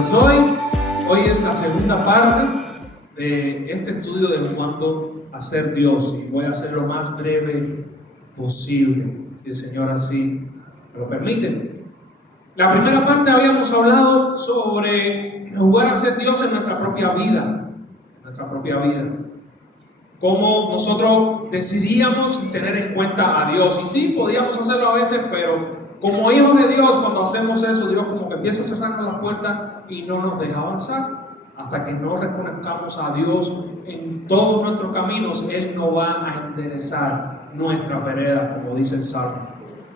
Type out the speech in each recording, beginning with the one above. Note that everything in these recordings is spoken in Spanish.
Pues hoy es la segunda parte de este estudio de jugando a ser Dios, y voy a hacer lo más breve posible, si el Señor así me lo permite. La primera parte habíamos hablado sobre jugar a ser Dios en nuestra propia vida, cómo nosotros decidíamos tener en cuenta a Dios, y sí, podíamos hacerlo a veces, pero como hijos de Dios, cuando hacemos eso, Dios como que empieza a cerrarnos las puertas y no nos deja avanzar. Hasta que no reconozcamos a Dios en todos nuestros caminos, Él no va a enderezar nuestras veredas, como dice el Salmo.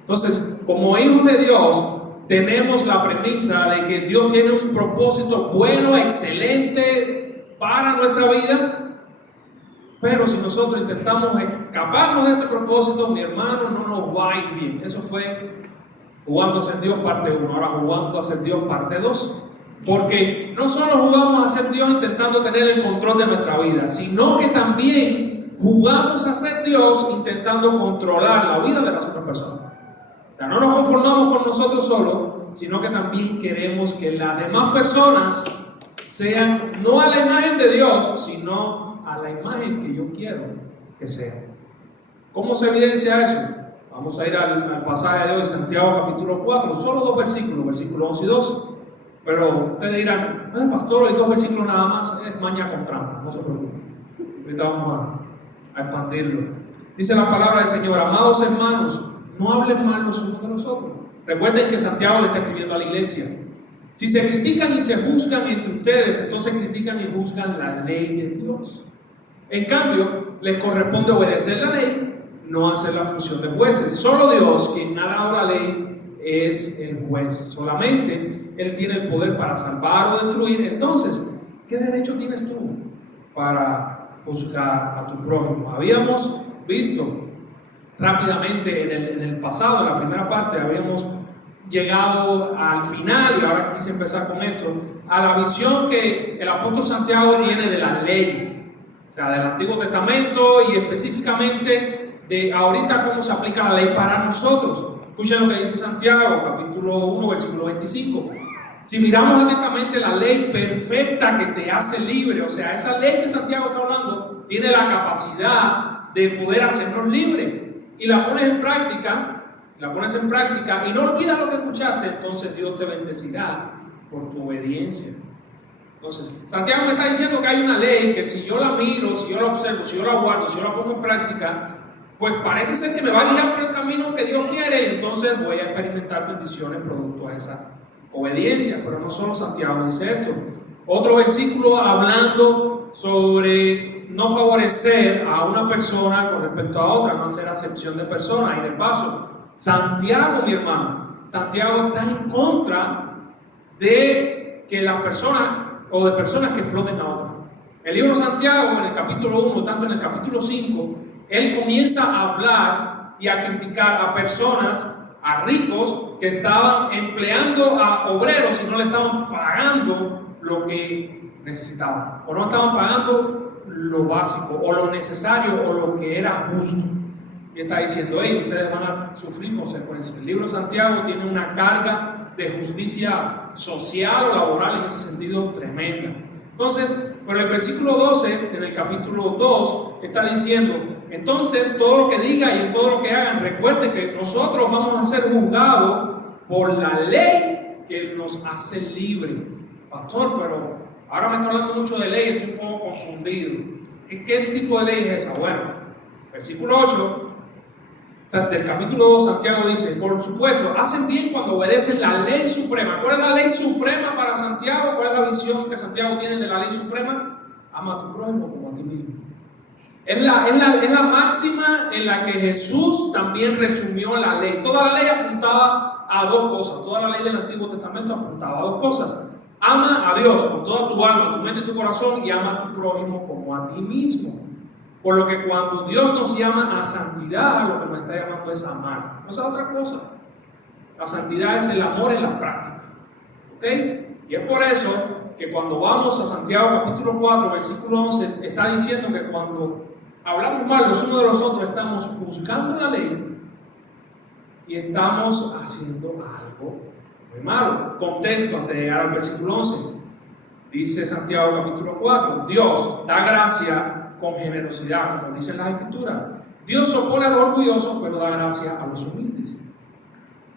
Entonces, como hijos de Dios, tenemos la premisa de que Dios tiene un propósito bueno, excelente para nuestra vida. Pero si nosotros intentamos escaparnos de ese propósito, mi hermano, no nos va a ir bien. Eso fue jugando a ser Dios parte 1, ahora jugando a ser Dios parte 2. Porque no solo jugamos a ser Dios intentando tener el control de nuestra vida, sino que también jugamos a ser Dios intentando controlar la vida de las otras personas. O sea, no nos conformamos con nosotros solos, sino que también queremos que las demás personas sean no a la imagen de Dios, sino a la imagen que yo quiero que sean. ¿Cómo se evidencia eso? Vamos a ir al pasaje de hoy, Santiago capítulo 4, solo 2 versículos, versículos 11 y 12. Pero ustedes dirán, pastor, hay 2 versículos nada más, es maña con trampa, no se preocupen. Ahorita vamos a expandirlo. Dice la palabra del Señor: amados hermanos, no hablen mal los unos de los otros. Recuerden que Santiago le está escribiendo a la iglesia. Si se critican y se juzgan entre ustedes, entonces critican y juzgan la ley de Dios. En cambio, les corresponde obedecer la ley, no hacer la función de jueces. Solo Dios, quien ha dado la ley, es el juez. Solamente Él tiene el poder para salvar o destruir. Entonces, ¿qué derecho tienes tú para juzgar a tu prójimo? Habíamos visto rápidamente en el pasado, en la primera parte, habíamos llegado al final, y ahora quise empezar con esto, a la visión que el apóstol Santiago tiene de la ley, o sea, del Antiguo Testamento, y específicamente de ahorita cómo se aplica la ley para nosotros. Escuchen lo que dice Santiago, capítulo 1, versículo 25. Si miramos atentamente la ley perfecta que te hace libre, o sea, esa ley que Santiago está hablando, tiene la capacidad de poder hacernos libres, y la pones en práctica, y no olvidas lo que escuchaste, entonces Dios te bendecirá por tu obediencia. Entonces, Santiago me está diciendo que hay una ley que si yo la miro, si yo la observo, si yo la guardo, si yo la pongo en práctica, pues parece ser que me va a guiar por el camino que Dios quiere, y entonces voy a experimentar bendiciones producto de esa obediencia. Pero no solo Santiago dice esto. Otro versículo hablando sobre no favorecer a una persona con respecto a otra, no hacer acepción de personas. Y de paso, Santiago, mi hermano, Santiago está en contra de que las personas, o de personas que exploten a otras. El libro de Santiago, en el capítulo 1, tanto en el capítulo 5, él comienza a hablar y a criticar a personas, a ricos que estaban empleando a obreros y no le estaban pagando lo que necesitaban, o no estaban pagando lo básico o lo necesario o lo que era justo. Y está diciendo: ustedes van a sufrir consecuencias. El libro de Santiago tiene una carga de justicia social o laboral en ese sentido tremenda. Entonces, pero el versículo 12 en el capítulo 2 está diciendo: entonces todo lo que digan y en todo lo que hagan, recuerden que nosotros vamos a ser juzgados por la ley que nos hace libre. Pastor, pero ahora me está hablando mucho de ley, estoy un poco confundido. ¿Qué tipo de ley es esa? Bueno, versículo 8 del capítulo 2, Santiago dice: por supuesto, hacen bien cuando obedecen la ley suprema. ¿Cuál es la ley suprema para Santiago? ¿Cuál es la visión que Santiago tiene de la ley suprema? Ama a tu prójimo como a ti mismo. Es la máxima en la que Jesús también resumió la ley. Toda la ley apuntaba a 2 cosas. Toda la ley del Antiguo Testamento apuntaba a 2 cosas. Ama a Dios con toda tu alma, tu mente y tu corazón, y ama a tu prójimo como a ti mismo. Por lo que cuando Dios nos llama a santidad, lo que nos está llamando es amar. No es otra cosa. La santidad es el amor en la práctica. ¿Ok? Y es por eso que cuando vamos a Santiago capítulo 4, versículo 11, está diciendo que cuando hablamos mal los unos de los otros, estamos juzgando la ley y estamos haciendo algo muy malo. Contexto antes de llegar al versículo 11. Dice Santiago capítulo 4, Dios da gracia con generosidad, como dice las Escrituras. Dios se opone a los orgullosos, pero da gracia a los humildes.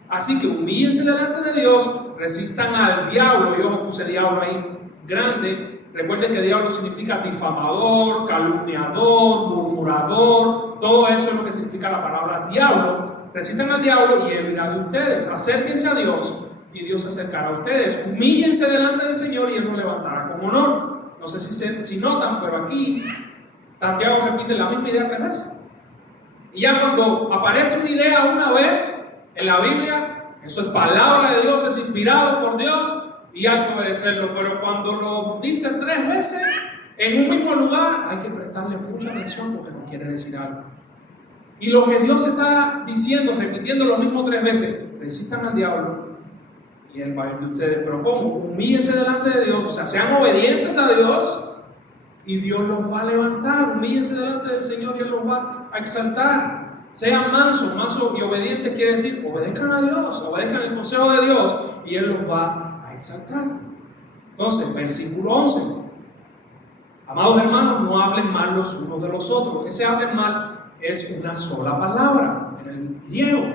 Así que humíllense delante de Dios, resistan al diablo. Yo puse diablo ahí grande. Recuerden que diablo significa difamador, calumniador, murmurador. Todo eso es lo que significa la palabra diablo. Resistan al diablo y él huirá de ustedes. Acérquense a Dios y Dios se acercará a ustedes. Humíllense delante del Señor y Él los levantará con honor. No sé si notan, pero aquí Santiago repite la misma idea 3 veces. Y ya cuando aparece una idea una vez en la Biblia, eso es palabra de Dios, es inspirado por Dios y hay que obedecerlo. Pero cuando lo dice 3 veces en un mismo lugar, hay que prestarle mucha atención porque nos quiere decir algo. Y lo que Dios está diciendo, repitiendo lo mismo 3 veces, resistan al diablo y Él va a ir de ustedes. Pero ¿cómo? Humíllense delante de Dios, o sea, sean obedientes a Dios y Dios los va a levantar. Humíllense delante del Señor y Él los va a exaltar. Sean mansos y obedientes quiere decir, obedezcan a Dios, obedezcan el consejo de Dios y Él los va a exaltar. Entonces, versículo 11. Amados hermanos, no hablen mal los unos de los otros. Ese hablen mal es una sola palabra en el griego,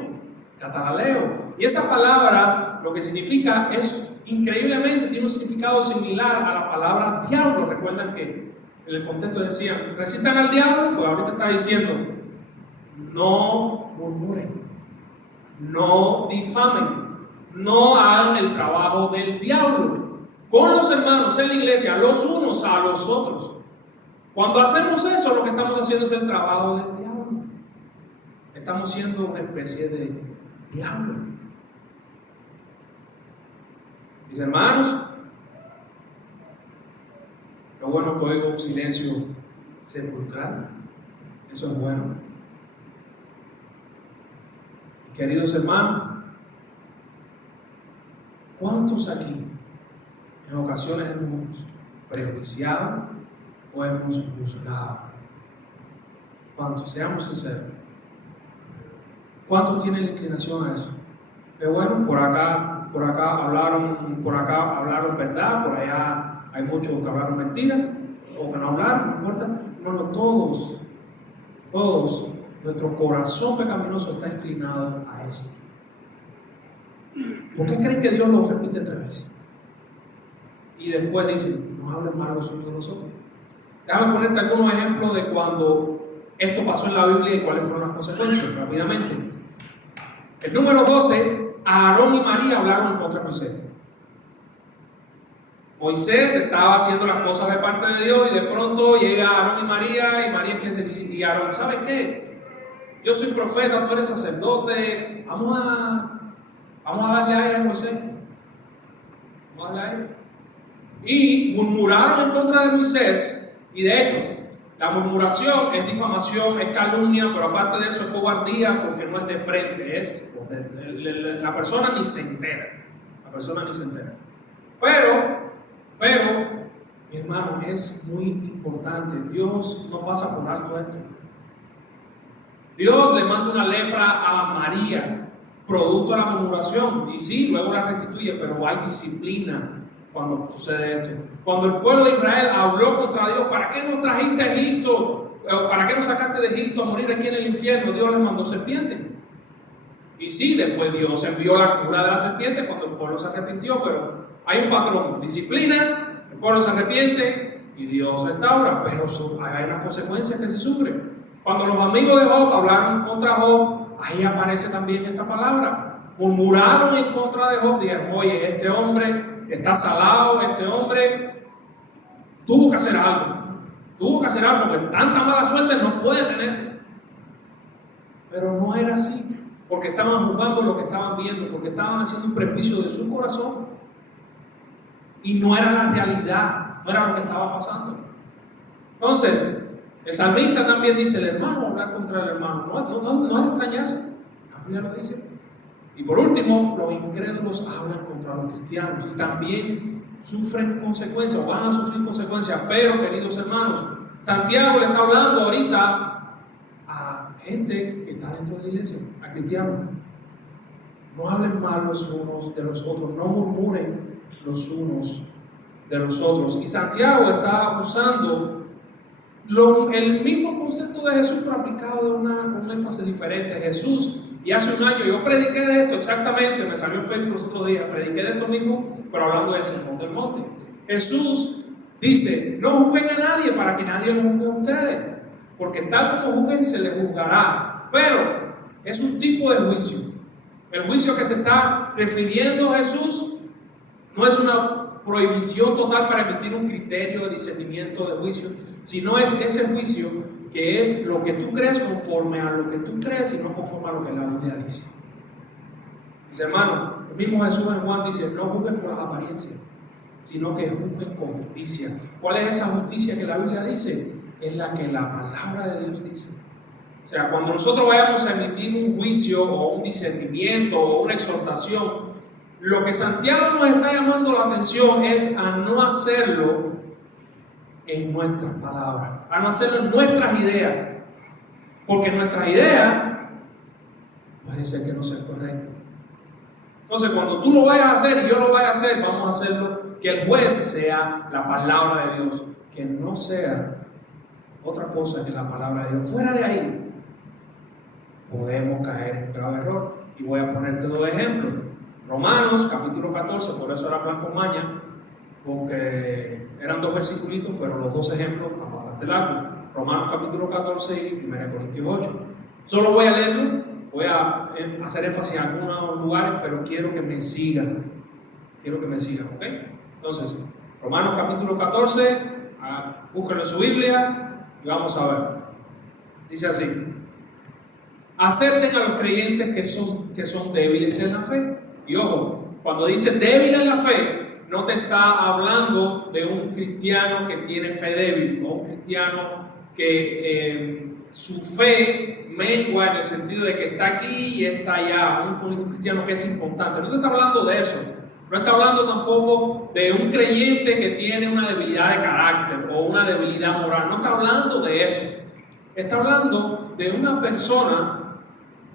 catalaleo. Y esa palabra lo que significa es, increíblemente, tiene un significado similar a la palabra diablo. Recuerdan que en el contexto decían, resistan al diablo, pues ahorita está diciendo, no murmuren, no difamen, no hagan el trabajo del diablo con los hermanos en la iglesia, los unos a los otros. Cuando hacemos eso, lo que estamos haciendo es el trabajo del diablo. Estamos siendo una especie de diablo. Mis hermanos, lo bueno que oigo un silencio sepulcral. Eso es bueno. Queridos hermanos, ¿cuántos aquí en ocasiones hemos prejuiciado o hemos juzgado? ¿Cuántos? Seamos sinceros. ¿Cuántos tienen la inclinación a eso? Pero bueno, por acá hablaron verdad, por allá hay muchos que hablaron mentira, o que no hablaron, no importa. No, todos, nuestro corazón pecaminoso está inclinado a esto. ¿Por qué creen que Dios lo repite 3 veces? Y después dice, no hablen mal los unos de los otros. Déjame ponerte algunos ejemplos de cuando esto pasó en la Biblia y cuáles fueron las consecuencias, rápidamente. El número 12, Aarón y María hablaron en contra de Moisés. Moisés estaba haciendo las cosas de parte de Dios y de pronto llega Aarón y María empieza a decir, y Aarón, ¿sabes qué? Yo soy profeta, tú eres sacerdote, vamos a darle aire a Moisés. Vamos a darle aire. Y murmuraron en contra de Moisés, y de hecho, la murmuración es difamación, es calumnia, pero aparte de eso es cobardía porque no es de frente, es la persona ni se entera. Pero, mi hermano, es muy importante. Dios no pasa por alto esto. Dios le manda una lepra a María, producto de la murmuración, y sí, luego la restituye, pero hay disciplina cuando sucede esto. Cuando el pueblo de Israel habló contra Dios, ¿para qué nos trajiste a Egipto? ¿Para qué nos sacaste de Egipto a morir aquí en el infierno? Dios les mandó serpientes. Y sí, después Dios envió la cura de la serpiente cuando el pueblo se arrepintió, pero hay un patrón: disciplina, el pueblo se arrepiente y Dios restaura, pero hay una consecuencia que se sufre. Cuando los amigos de Job hablaron contra Job, ahí aparece también esta palabra. Murmuraron en contra de Job, dijeron, oye, este hombre está salado, este hombre tuvo que hacer algo porque tanta mala suerte no puede tener. Pero no era así, porque estaban juzgando lo que estaban viendo, porque estaban haciendo un prejuicio de su corazón y no era la realidad, no era lo que estaba pasando. Entonces, el salmista también dice, el hermano hablar contra el hermano, no es extrañarse, la Biblia lo dice. Y por último, los incrédulos hablan contra los cristianos y también sufren consecuencias, van a sufrir consecuencias. Pero, queridos hermanos, Santiago le está hablando ahorita a gente que está dentro de la iglesia, a cristianos. No hablen mal los unos de los otros, no murmuren los unos de los otros. Y Santiago está usando el mismo concepto de Jesús, pero aplicado con un énfasis diferente. Jesús, y hace un año yo prediqué de esto exactamente, me salió en Facebook los otros días, prediqué de esto mismo, pero hablando del sermón del monte. Jesús dice: no juzguen a nadie para que nadie los juzgue a ustedes, porque tal como juzguen se les juzgará. Pero es un tipo de juicio. El juicio que se está refiriendo Jesús no es una prohibición total para emitir un criterio de discernimiento de juicio, sino es ese juicio que es lo que tú crees conforme a lo que tú crees y no conforme a lo que la Biblia dice. Dice, hermano, el mismo Jesús en Juan dice: no juzguen por las apariencias, sino que juzguen con justicia. ¿Cuál es esa justicia que la Biblia dice? Es la que la palabra de Dios dice. O sea, cuando nosotros vayamos a emitir un juicio o un discernimiento o una exhortación, lo que Santiago nos está llamando la atención es a no hacerlo en nuestras palabras, a no hacerlo en nuestras ideas, porque nuestras ideas puede ser que no sean correctas. Entonces, cuando tú lo vayas a hacer y yo lo vaya a hacer, vamos a hacerlo que el juez sea la palabra de Dios, que no sea otra cosa que la palabra de Dios. Fuera de ahí podemos caer en un grave error. Y voy a ponerte dos ejemplos. Romanos capítulo 14, por eso era plan con maña, porque eran dos versículos, pero los dos ejemplos están bastante largos. Romanos capítulo 14 y 1 Corintios 8. Solo voy a leerlo, voy a hacer énfasis en algunos lugares, pero quiero que me sigan. ¿Ok? Entonces, Romanos capítulo 14, búsquenlo en su Biblia y vamos a ver. Dice así: acepten a los creyentes que son débiles en la fe. Y ojo, cuando dice débil en la fe, no te está hablando de un cristiano que tiene fe débil, o un cristiano que su fe mengua en el sentido de que está aquí y está allá, un cristiano que es inconstante. No te está hablando de eso. No está hablando tampoco de un creyente que tiene una debilidad de carácter o una debilidad moral. No está hablando de eso. Está hablando de una persona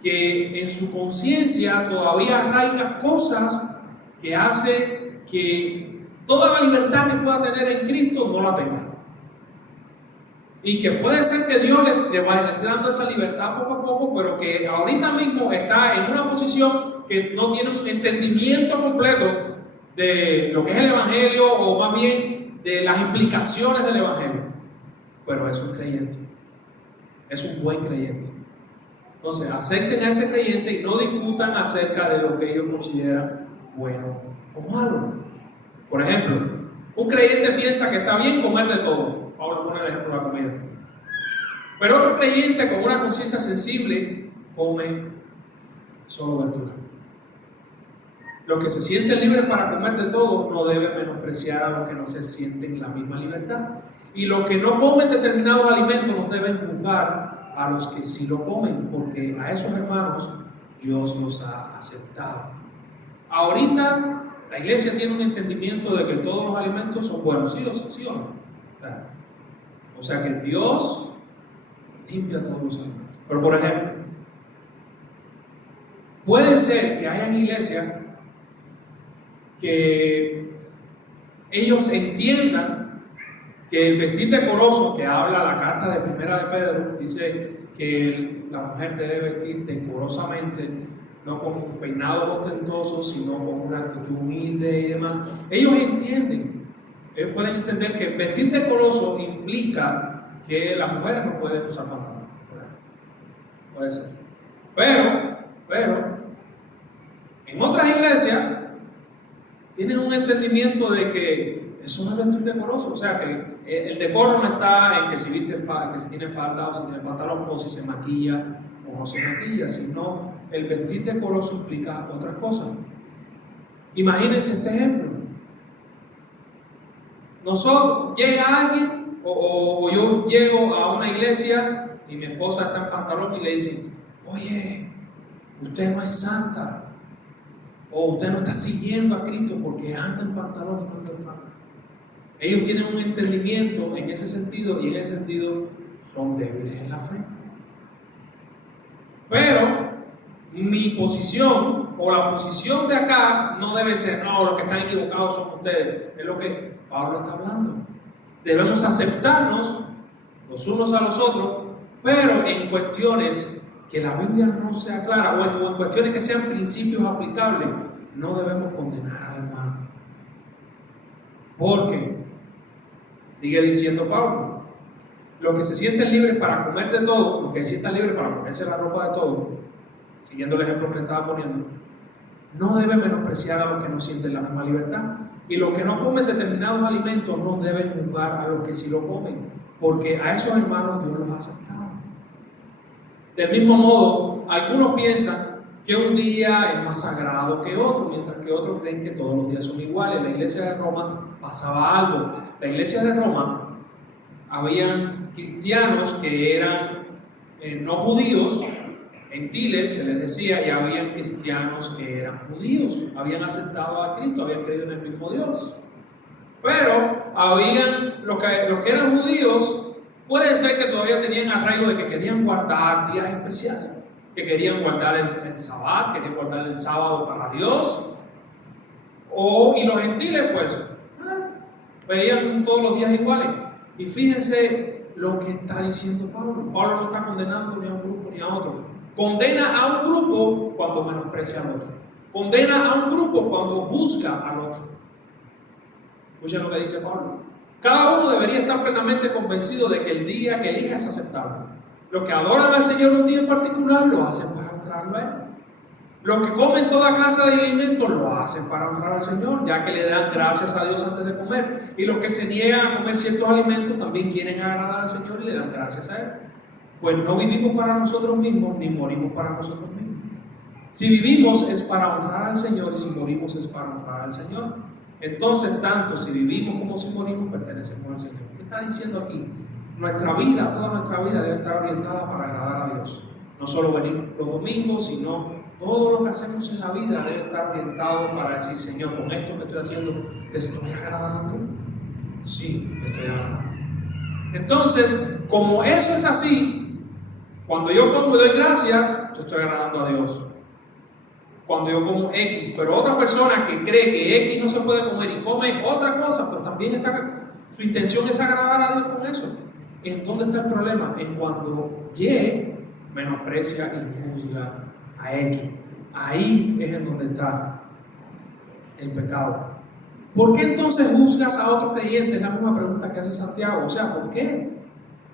que en su conciencia todavía arraiga cosas que hace que toda la libertad que pueda tener en Cristo no la tenga. Y que puede ser que Dios le esté dando esa libertad poco a poco, pero que ahorita mismo está en una posición que no tiene un entendimiento completo de lo que es el Evangelio, o más bien de las implicaciones del Evangelio. Pero es un creyente, es un buen creyente. Entonces, acepten a ese creyente y no discutan acerca de lo que ellos consideran bueno o malo. Por ejemplo, un creyente piensa que está bien comer de todo. Vamos a poner el ejemplo de la comida. Pero otro creyente con una conciencia sensible come solo verdura. Los que se sienten libres para comer de todo no deben menospreciar a los que no se sienten la misma libertad. Y los que no comen determinados alimentos no deben juzgar a los que sí lo comen, porque a esos hermanos Dios los ha aceptado. Ahorita la iglesia tiene un entendimiento de que todos los alimentos son buenos, ¿sí o no? O sea que Dios limpia todos los alimentos. Pero por ejemplo, puede ser que hayan iglesias que ellos entiendan que el vestir decoroso, que habla la carta de Primera de Pedro, dice que la mujer debe vestir decorosamente, no con peinados ostentosos, sino con una actitud humilde y demás. Ellos pueden entender que vestir decoroso implica que las mujeres no pueden usar pantalones. Puede ser. Pero, en otras iglesias tienen un entendimiento de que eso no es vestir decoroso. O sea, que el decoro no está en que si tiene falda o si tiene pantalón, o si se maquilla o no se maquilla, sino el vestir decoroso implica otras cosas. Imagínense este ejemplo. Llega alguien, o yo llego a una iglesia y mi esposa está en pantalón y le dicen: oye, usted no es santa, o usted no está siguiendo a Cristo porque anda en pantalón y no anda en falda. Ellos tienen un entendimiento en ese sentido, y en ese sentido son débiles en la fe. Pero mi posición o o la posición de acá no debe ser, no, los que están equivocados son ustedes. Es lo que Pablo está hablando. Debemos aceptarnos los unos a los otros, pero en cuestiones que la Biblia no sea clara, o en cuestiones que sean principios aplicables, no debemos condenar al hermano. Porque, sigue diciendo Pablo, los que se sienten libres para comer de todo, los que se sientan libres para ponerse la ropa de todo, siguiendo el ejemplo que le estaba poniendo, no deben menospreciar a los que no sienten la misma libertad. Y los que no comen determinados alimentos no deben juzgar a los que sí lo comen, porque a esos hermanos Dios los ha aceptado. Del mismo modo, algunos piensan que un día es más sagrado que otro, mientras que otros creen que todos los días son iguales. En la iglesia de Roma pasaba algo. La iglesia de Roma, habían cristianos que eran no judíos, gentiles se les decía, y habían cristianos que eran judíos, habían aceptado a Cristo, habían creído en el mismo Dios. Pero habían los que eran judíos, puede ser que todavía tenían arraigo de que querían guardar días especiales, que querían guardar el sabbat, querían guardar el sábado para Dios. Y los gentiles pues veían todos los días iguales. Y fíjense lo que está diciendo Pablo. Pablo no está condenando ni a un grupo ni a otro. Condena a un grupo cuando menosprecia al otro. Condena a un grupo cuando juzga al otro. Escuchen lo que dice Pablo. Cada uno debería estar plenamente convencido de que el día que elija es aceptable. Los que adoran al Señor un día en particular lo hacen para honrarlo a Él. Los que comen toda clase de alimentos lo hacen para honrar al Señor, ya que le dan gracias a Dios antes de comer. Y los que se niegan a comer ciertos alimentos también quieren agradar al Señor y le dan gracias a Él. Pues no vivimos para nosotros mismos, ni morimos para nosotros mismos. Si vivimos es para honrar al Señor, y si morimos es para honrar al Señor. Entonces, tanto si vivimos como si morimos, pertenecemos al Señor. ¿Qué está diciendo aquí? Nuestra vida, toda nuestra vida debe estar orientada para agradar a Dios. No solo venir los domingos, sino todo lo que hacemos en la vida debe estar orientado para decir: Señor, con esto que estoy haciendo, ¿te estoy agradando? Sí, te estoy agradando. Entonces, como eso es así, cuando yo como y doy gracias, yo estoy agradando a Dios. Cuando yo como X, pero otra persona que cree que X no se puede comer y come otra cosa, pues también su intención es agradar a Dios con eso. ¿En dónde está el problema? En cuando Y menosprecia y juzga a X. Ahí es en donde está el pecado. ¿Por qué entonces juzgas a otro creyente? Es la misma pregunta que hace Santiago. O sea, ¿por qué?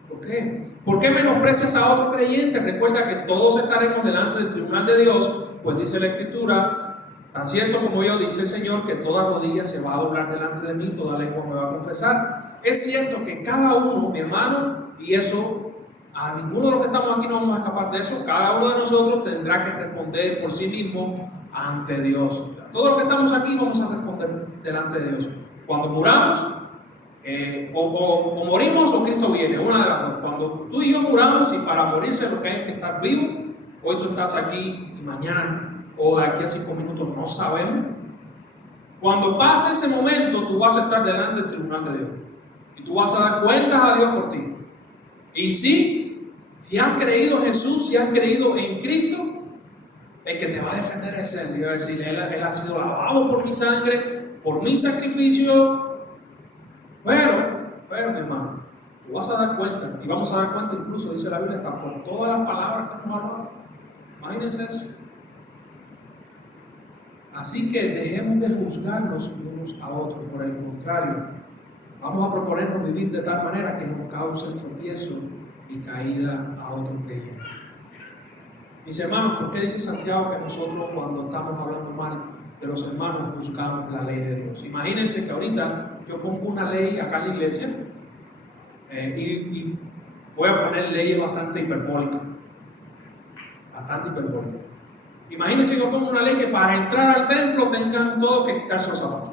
¿Por qué? ¿Por qué menosprecias a otro creyente? Recuerda que todos estaremos delante del tribunal de Dios, pues dice la Escritura: tan cierto como yo, dice el Señor, que toda rodilla se va a doblar delante de mí, toda lengua me va a confesar. Es cierto que cada uno, mi hermano, y eso a ninguno de los que estamos aquí no vamos a escapar de eso, cada uno de nosotros tendrá que responder por sí mismo ante Dios. O sea, todos los que estamos aquí vamos a responder delante de Dios. Cuando muramos, o morimos o Cristo viene, una de las dos. Cuando tú y yo muramos, y para morirse lo que hay es que estar vivo, hoy tú estás aquí y mañana o de aquí a 5 minutos no sabemos. Cuando pase ese momento, tú vas a estar delante del tribunal de Dios y tú vas a dar cuentas a Dios por ti. Y si has creído en Jesús, si has creído en Cristo, el que te va a defender es Él. Y va a decir: Él ha sido lavado por mi sangre, por mi sacrificio. Pero mi hermano, tú vas a dar cuenta, y vamos a dar cuenta incluso, dice la Biblia, hasta por todas las palabras que hemos hablado. Imagínense eso. Así que dejemos de juzgarnos unos a otros. Por el contrario, vamos a proponernos vivir de tal manera que no cause tropiezo y caída a otros creyentes. Mis hermanos, ¿por qué dice Santiago que nosotros, cuando estamos hablando mal de los hermanos, buscamos la ley de Dios? Imagínense que ahorita yo pongo una ley acá en la iglesia y voy a poner leyes bastante hiperbólicas. Imagínense que yo pongo una ley que para entrar al templo tengan todos que quitarse los zapatos.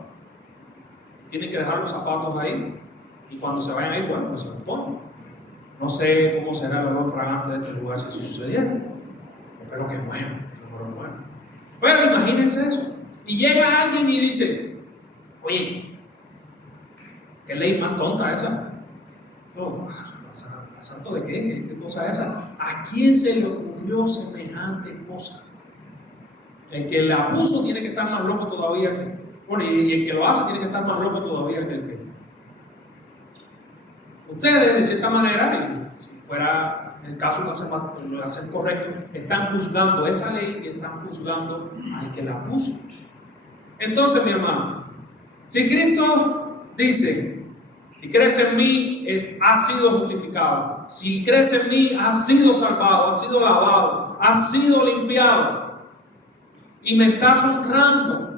Tienen que dejar los zapatos ahí, y cuando se vayan ahí, bueno, pues se los ponen. No sé cómo será el olor fragante de este lugar si eso sucediera. Espero que bueno. Pero imagínense eso. Y llega alguien y dice: oye, ¿qué ley más tonta esa? ¿Santo de qué? ¿Qué cosa es esa? ¿A quién se le ocurrió semejante cosa? El que la puso tiene que estar más loco todavía bueno, y el que lo hace tiene que estar más loco todavía que el que. Ustedes, de cierta manera, y si fuera el caso lo hacen correcto, están juzgando esa ley y están juzgando al que la puso. Entonces, mi hermano, si Cristo dice, si crees en mí, has sido justificado. Si crees en mí, has sido salvado, has sido lavado, has sido limpiado. Y me estás honrando.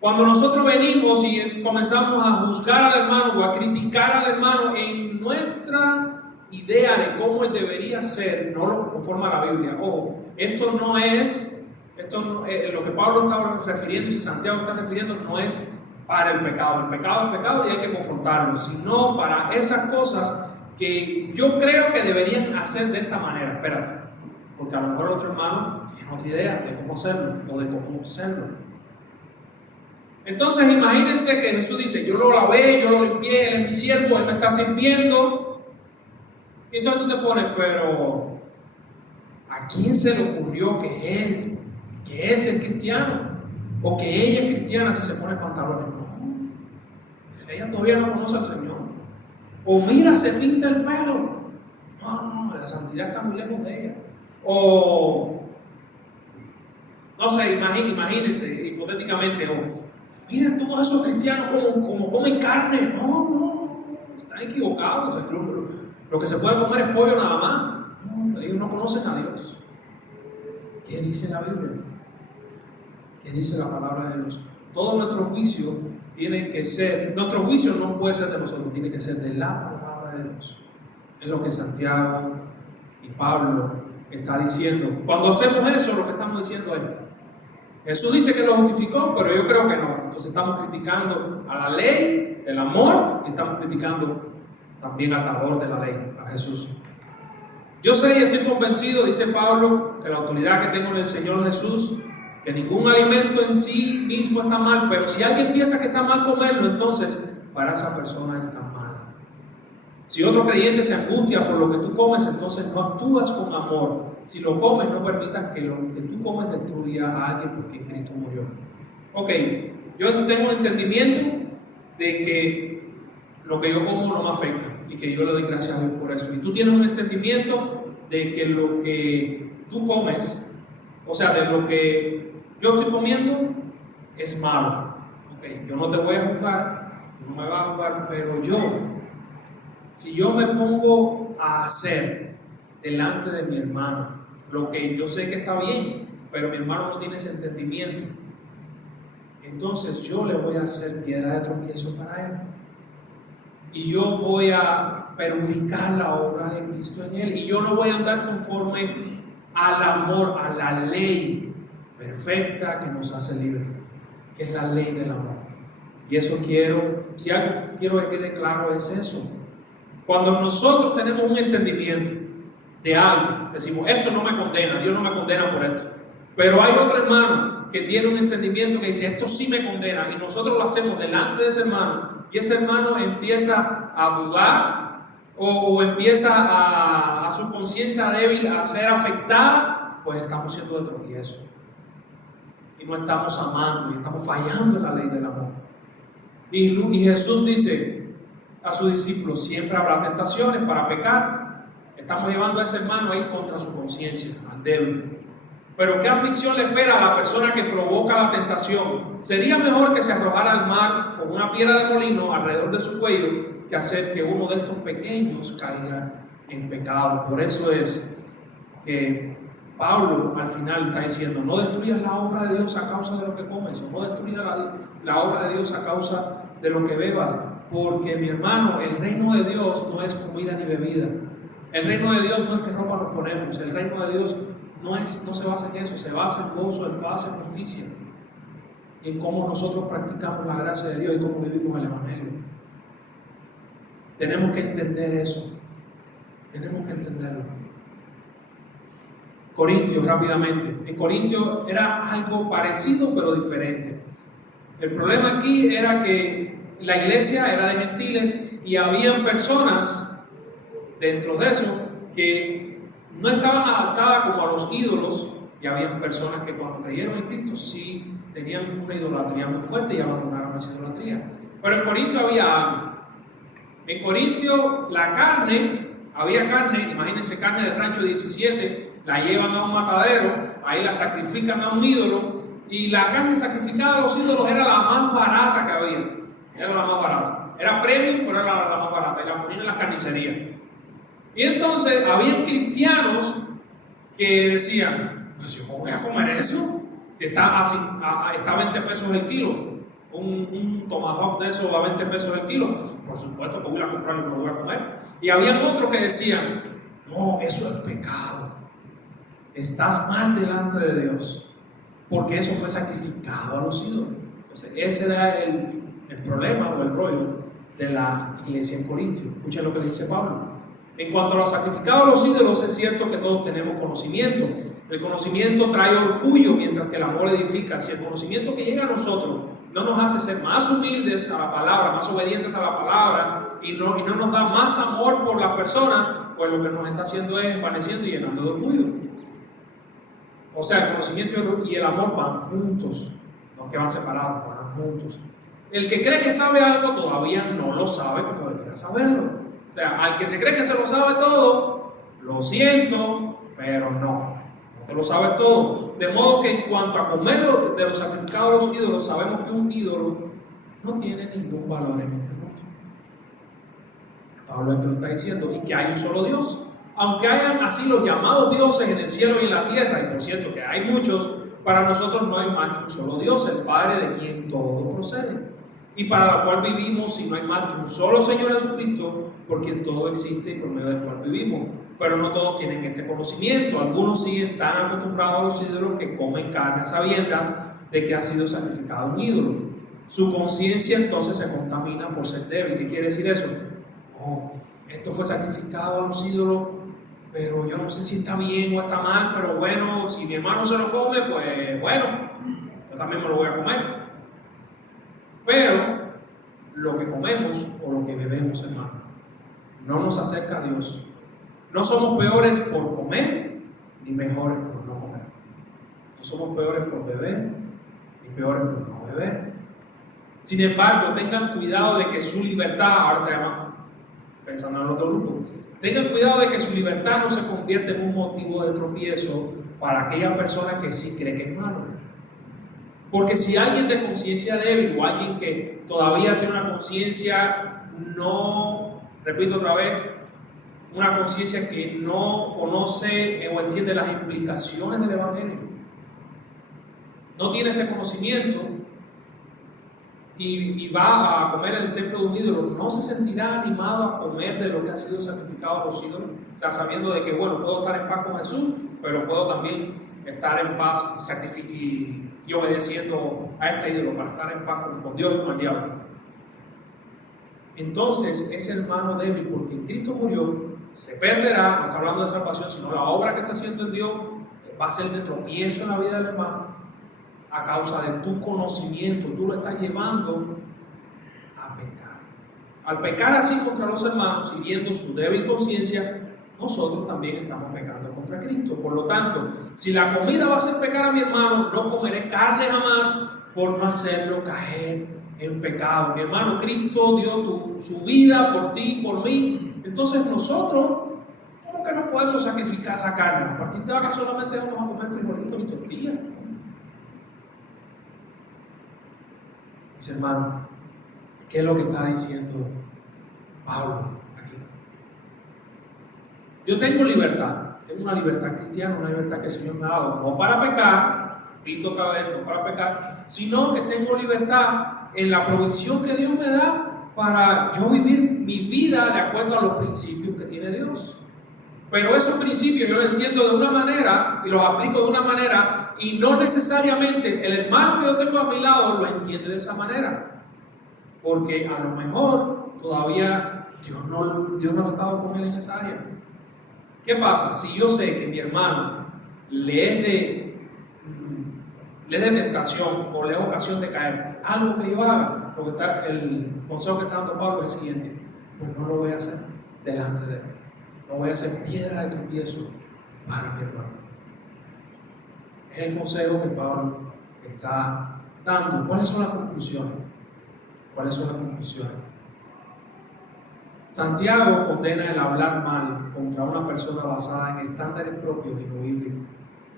Cuando nosotros venimos y comenzamos a juzgar al hermano o a criticar al hermano en nuestra idea de cómo él debería ser, no lo conforma la Biblia. Ojo, esto no es lo que Pablo está refiriendo y si Santiago está refiriendo, no es para el pecado. El pecado es pecado y hay que confrontarlo, sino para esas cosas que yo creo que deberían hacer de esta manera. Espérate, porque a lo mejor el otro hermano tiene otra idea de cómo hacerlo o de cómo hacerlo. Entonces imagínense que Jesús dice, yo lo lavé, yo lo limpié, Él es mi siervo, Él me está sirviendo. Y entonces tú te pones, pero ¿a quién se le ocurrió que es el cristiano? O que ella es cristiana si se pone pantalones. No, ella todavía no conoce al Señor. O mira, se pinta el pelo. No, la santidad está muy lejos de ella. O, no sé, imagínense hipotéticamente, miren todos esos cristianos como comen carne. No, están equivocados. O sea, lo que se puede comer es pollo nada más. No, ellos no conocen a Dios. ¿Qué dice la Biblia? ¿Qué dice la palabra de Dios? Todo nuestro juicio nuestro juicio no puede ser de nosotros, tiene que ser de la palabra de Dios. Es lo que Santiago y Pablo está diciendo. Cuando hacemos eso, lo que estamos diciendo es, Jesús dice que lo justificó, pero yo creo que no. Entonces estamos criticando a la ley del amor y estamos criticando también al dador de la ley, a Jesús. Yo sé y estoy convencido, dice Pablo, que la autoridad que tengo en el Señor Jesús, que ningún alimento en sí mismo está mal, pero si alguien piensa que está mal comerlo, entonces para esa persona está mal. Si otro creyente se angustia por lo que tú comes, entonces no actúas con amor. Si lo comes, no permitas que lo que tú comes destruya a alguien porque Cristo murió. Ok, yo tengo un entendimiento de que lo que yo como no me afecta y que yo le doy gracias a Dios por eso. Y tú tienes un entendimiento de que lo que tú comes, o sea, de lo que yo estoy comiendo, es malo. Ok, yo no te voy a juzgar, tú no me vas a juzgar, pero si yo me pongo a hacer delante de mi hermano lo que yo sé que está bien, pero mi hermano no tiene ese entendimiento, entonces yo le voy a hacer piedra de tropiezo para él. Y yo voy a perjudicar la obra de Cristo en él. Y yo no voy a andar conforme al amor, a la ley perfecta que nos hace libres, que es la ley del amor. Y eso si algo quiero que quede claro es eso. Cuando nosotros tenemos un entendimiento de algo, decimos, esto no me condena, Dios no me condena por esto. Pero hay otro hermano que tiene un entendimiento que dice, esto sí me condena, y nosotros lo hacemos delante de ese hermano, y ese hermano empieza a dudar o empieza a su conciencia débil a ser afectada, pues estamos siendo de tropiezo. Y no estamos amando, y estamos fallando en la ley del amor. Y Jesús dice a sus discípulos, siempre habrá tentaciones para pecar. Estamos llevando a ese hermano a ir contra su conciencia, al débil. Pero ¿qué aflicción le espera a la persona que provoca la tentación? Sería mejor que se arrojara al mar con una piedra de molino alrededor de su cuello que hacer que uno de estos pequeños caiga en pecado. Por eso es que Pablo al final está diciendo, no destruyas la obra de Dios a causa de lo que comes, o no destruyas la obra de Dios a causa de lo que bebas, porque mi hermano, el reino de Dios no es comida ni bebida. El reino de Dios no es que ropa nos ponemos. El reino de Dios no se basa en eso, se basa en gozo, en paz, en justicia, en cómo nosotros practicamos la gracia de Dios y cómo vivimos el Evangelio. Tenemos que entender eso, tenemos que entenderlo. Corintios, rápidamente. En Corintios era algo parecido pero diferente. El problema aquí era que la iglesia era de gentiles y habían personas dentro de eso que no estaban adaptadas como a los ídolos Y había personas que cuando creyeron en Cristo sí tenían una idolatría muy fuerte y abandonaron esa idolatría. Pero en Corintio había algo. En Corintio la carne, había carne, imagínense carne del rancho 17, la llevan a un matadero, ahí la sacrifican a un ídolo, y la carne sacrificada a los ídolos era la más barata que había. Era la más barata. Era premium, pero era la más barata, y la ponían en las carnicerías. Y entonces había cristianos que decían, pues yo voy a comer eso, si está a 20 pesos el kilo, un tomahawk de eso a 20 pesos el kilo, pues, por supuesto que voy a comprarlo y me lo voy a comer. Y había otros que decían, no, eso es pecado, estás mal delante de Dios, porque eso fue sacrificado a los ídolos. Entonces ese era el problema o el rollo de la iglesia en Corintio. Escuchen lo que le dice Pablo. En cuanto a los sacrificados a los ídolos, es cierto que todos tenemos conocimiento. El conocimiento trae orgullo, mientras que el amor edifica. Si el conocimiento que llega a nosotros no nos hace ser más humildes a la palabra, más obedientes a la palabra, y no nos da más amor por la persona, pues lo que nos está haciendo es envaneciendo y llenando de orgullo. O sea, el conocimiento y el amor van juntos, no que van separados, van juntos. El que cree que sabe algo todavía no lo sabe como debería saberlo. O sea, al que se cree que se lo sabe todo, lo siento, pero no te lo sabes todo. De modo que en cuanto a comer de los sacrificados a los ídolos, sabemos que un ídolo no tiene ningún valor en este mundo. Pablo es que lo está diciendo, y que hay un solo Dios. Aunque hayan así los llamados dioses en el cielo y en la tierra, y por cierto que hay muchos, para nosotros no hay más que un solo Dios, el Padre de quien todo procede, y para la cual vivimos, y no hay más que un solo Señor Jesucristo, por quien todo existe y por medio del cual vivimos. Pero no todos tienen este conocimiento. Algunos siguen tan acostumbrados a los ídolos que comen carne a sabiendas de que ha sido sacrificado un ídolo. Su conciencia entonces se contamina por ser débil. ¿Qué quiere decir eso? Oh, esto fue sacrificado a los ídolos, pero yo no sé si está bien o está mal, pero bueno, si mi hermano se lo come, pues bueno, yo también me lo voy a comer. Pero lo que comemos o lo que bebemos, hermano, no nos acerca a Dios. No somos peores por comer, ni mejores por no comer. No somos peores por beber, ni peores por no beber. Sin embargo, tengan cuidado de que su libertad, ahora te llaman, pensando en el otro grupo, tengan cuidado de que su libertad no se convierta en un motivo de tropiezo para aquella persona que sí cree que es malo. Porque si alguien de conciencia débil o alguien que todavía tiene una conciencia no, repito otra vez, una conciencia que no conoce o entiende las implicaciones del Evangelio, no tiene este conocimiento y va a comer en el templo de un ídolo, no se sentirá animado a comer de lo que ha sido sacrificado a los ídolos. O sea, sabiendo de que, bueno, puedo estar en paz con Jesús, pero puedo también estar en paz y obedeciendo a este ídolo para estar en paz con Dios y con el diablo. Entonces, ese hermano débil, porque en Cristo murió, se perderá. No está hablando de salvación, sino la obra que está haciendo en Dios va a ser de tropiezo en la vida del hermano a causa de tu conocimiento. Tú lo estás llevando a pecar. Al pecar así contra los hermanos, siguiendo su débil conciencia, nosotros también estamos pecando contra Cristo. Por lo tanto, si la comida va a hacer pecar a mi hermano, no comeré carne jamás por no hacerlo caer en pecado. Mi hermano, Cristo dio su vida por ti, por mí. Entonces nosotros, ¿cómo que no podemos sacrificar la carne? A partir de ahora solamente vamos a comer frijolitos y tortillas. Mis hermanos, ¿qué es lo que está diciendo Pablo aquí? Yo tengo libertad, tengo una libertad cristiana, una libertad que el Señor me ha dado, no para pecar, repito otra vez, no para pecar, sino que tengo libertad en la provisión que Dios me da para yo vivir mi vida de acuerdo a los principios que tiene Dios. Pero esos principios yo los entiendo de una manera y los aplico de una manera, y no necesariamente el hermano que yo tengo a mi lado lo entiende de esa manera, porque a lo mejor todavía Dios no ha tratado con él en esa área. ¿Qué pasa? Si yo sé que mi hermano le es de tentación o le es ocasión de caer, algo que yo haga, porque el consejo que está dando Pablo es el siguiente: pues no lo voy a hacer delante de él. No voy a hacer piedra de tropiezo para mi hermano. Es el consejo que Pablo está dando. ¿Cuáles son las conclusiones? ¿Cuáles son las conclusiones? Santiago condena el hablar mal contra una persona basada en estándares propios y no bíblicos.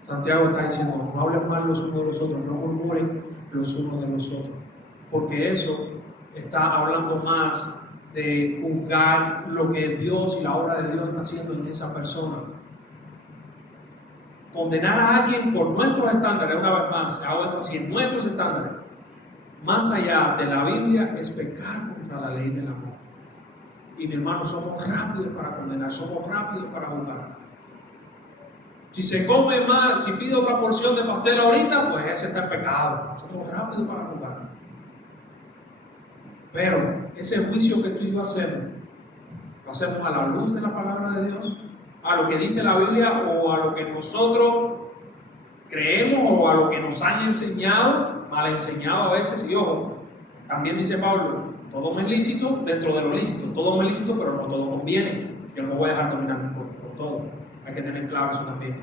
Santiago está diciendo, no hablen mal los unos de los otros, no murmuren los unos de los otros, porque eso está hablando más de juzgar lo que Dios y la obra de Dios está haciendo en esa persona. Condenar a alguien por nuestros estándares, una vez más, hago énfasis en nuestros estándares, más allá de la Biblia, es pecar contra la ley del amor. Y mi hermano, somos rápidos para condenar, somos rápidos para juzgar. Si se come mal, si pide otra porción de pastel ahorita, pues ese está en pecado. Somos rápidos para juzgar. Pero ese juicio que tú y yo hacemos, lo hacemos a la luz de la palabra de Dios, a lo que dice la Biblia o a lo que nosotros creemos o a lo que nos han enseñado, mal enseñado a veces. Y ojo, también dice Pablo, todo me es lícito dentro de lo lícito, todo me es lícito, pero no todo conviene. Yo no me voy a dejar dominar por todo. Hay que tener claro eso también.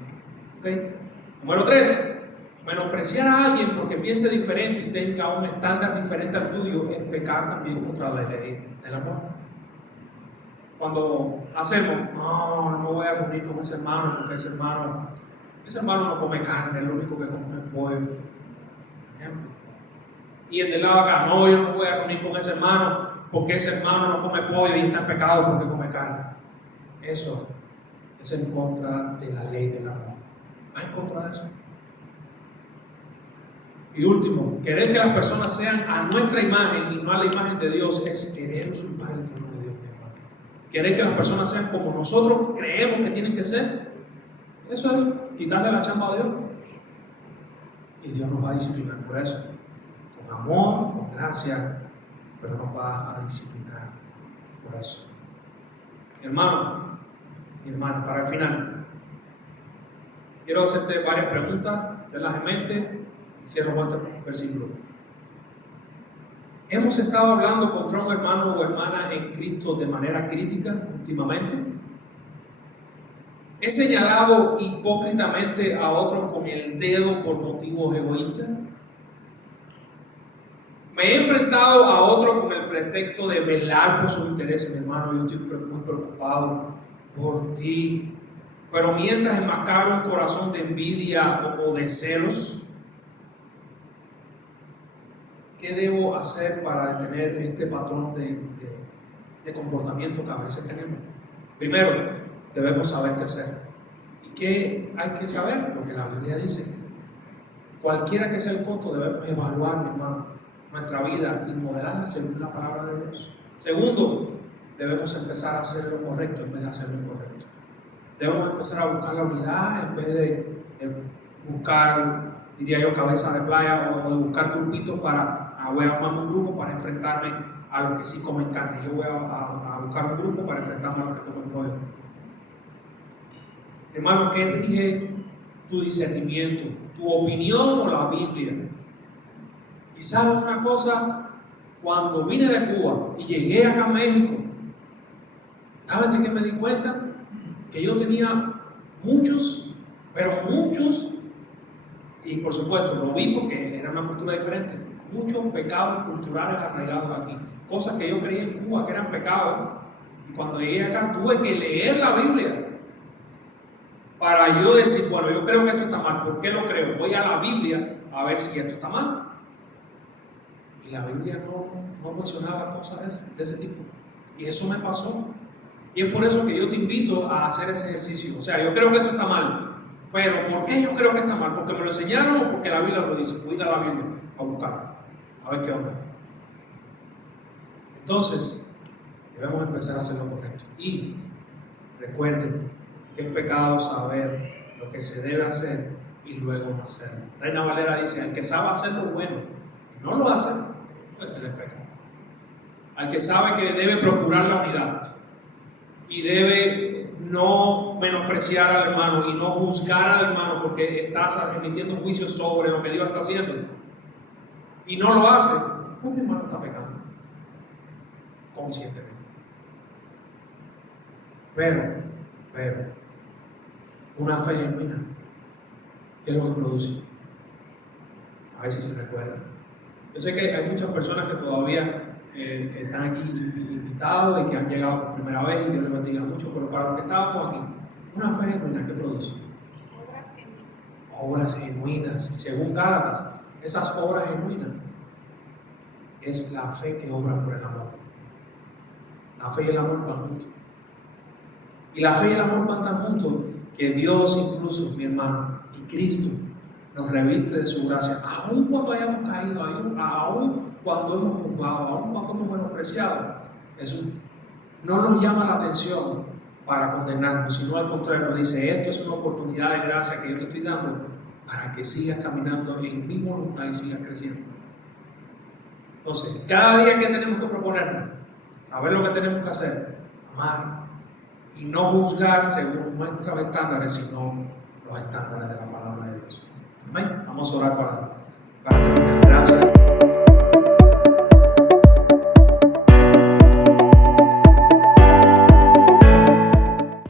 ¿Okay? Número 3, menospreciar a alguien porque piense diferente y tenga un estándar diferente al tuyo es pecar también contra la ley del amor. Cuando hacemos, no me voy a reunir con ese hermano porque ese hermano no come carne, es lo único que come pollo. Y el de lado acá, no, yo no me voy a reunir con ese hermano porque ese hermano no come pollo y está en pecado porque come carne. Eso es en contra de la ley del amor. Va en contra de eso. Y último, querer que las personas sean a nuestra imagen y no a la imagen de Dios es querer usurpar el trono de Dios, mi hermano. Querer que las personas sean como nosotros creemos que tienen que ser, eso es quitarle la chamba a Dios. Y Dios nos va a disciplinar por eso. Con amor, con gracia, pero nos va a disciplinar por eso. Mi hermano, mi hermana, para el final, quiero hacerte varias preguntas, tenlas en mente, cierro con este versículo. ¿Hemos estado hablando contra un hermano o hermana en Cristo de manera crítica últimamente? ¿He señalado hipócritamente a otros con el dedo por motivos egoístas? ¿Me he enfrentado a otros con el pretexto de velar por sus intereses? Mi hermano, yo estoy muy preocupado por ti. Pero mientras enmascaro un corazón de envidia o de celos, ¿qué debo hacer para detener este patrón de comportamiento que a veces tenemos? Primero, debemos saber qué hacer. ¿Y qué hay que saber? Lo que la Biblia dice. Cualquiera que sea el costo, debemos evaluar, mi hermano, nuestra vida y modelarla según la palabra de Dios. Segundo, debemos empezar a hacer lo correcto en vez de hacer lo incorrecto. Debemos empezar a buscar la unidad en vez de buscar, diría yo, cabeza de playa o de buscar grupitos para, voy a armar un grupo para enfrentarme a los que sí comen carne. Yo voy a buscar un grupo para enfrentarme a los que comen pollo. Hermano, ¿qué rige tu discernimiento? ¿Tu opinión o la Biblia? Y sabes una cosa, cuando vine de Cuba y llegué acá a México, ¿sabes de qué me di cuenta? Que yo tenía muchos, pero muchos, y por supuesto lo vi porque era una cultura diferente, muchos pecados culturales arraigados aquí, cosas que yo creía en Cuba que eran pecados, y cuando llegué acá tuve que leer la Biblia para yo decir, bueno, yo creo que esto está mal. ¿Por qué lo creo? Voy a la Biblia a ver si esto está mal. Y la Biblia no mencionaba cosas de ese tipo. Y eso me pasó. Y es por eso que yo te invito a hacer ese ejercicio. O sea, yo creo que esto está mal. Pero ¿por qué yo creo que está mal? ¿Porque me lo enseñaron o porque la Biblia lo dice? Voy a ir a la Biblia a buscar, a ver qué onda. Entonces, debemos empezar a hacer lo correcto. Y recuerden que es pecado saber lo que se debe hacer y luego no hacerlo. Reina Valera dice, al que sabe hacer lo bueno y no lo hace, pues se le peca. Al que sabe que debe procurar la unidad y debe no menospreciar al hermano y no juzgar al hermano porque estás emitiendo un juicio sobre lo que Dios está haciendo y no lo hace, pues mi hermano está pecando conscientemente. Pero una fe genuina ¿Qué es lo que produce? A ver si se recuerdan. Yo sé que hay muchas personas que todavía que están aquí invitados y que han llegado por primera vez, y Dios les bendiga mucho, pero para los que estábamos aquí, una fe genuina, ¿qué produce? Obras genuinas. Según Gálatas, esas obras genuinas es la fe que obra por el amor. La fe y el amor van juntos. Y la fe y el amor van tan juntos que Dios, incluso, mi hermano, y Cristo nos reviste de su gracia, aun cuando hayamos caído, aun cuando hemos juzgado, aun cuando hemos menospreciado. Eso no nos llama la atención para condenarnos, sino al contrario, nos dice: esto es una oportunidad de gracia que yo te estoy dando para que sigas caminando en mi voluntad y sigas creciendo. Entonces, cada día que tenemos que proponernos, saber lo que tenemos que hacer, amar y no juzgar según nuestros estándares, sino los estándares de la palabra de Dios. Amén. Vamos a orar para terminar. Gracias.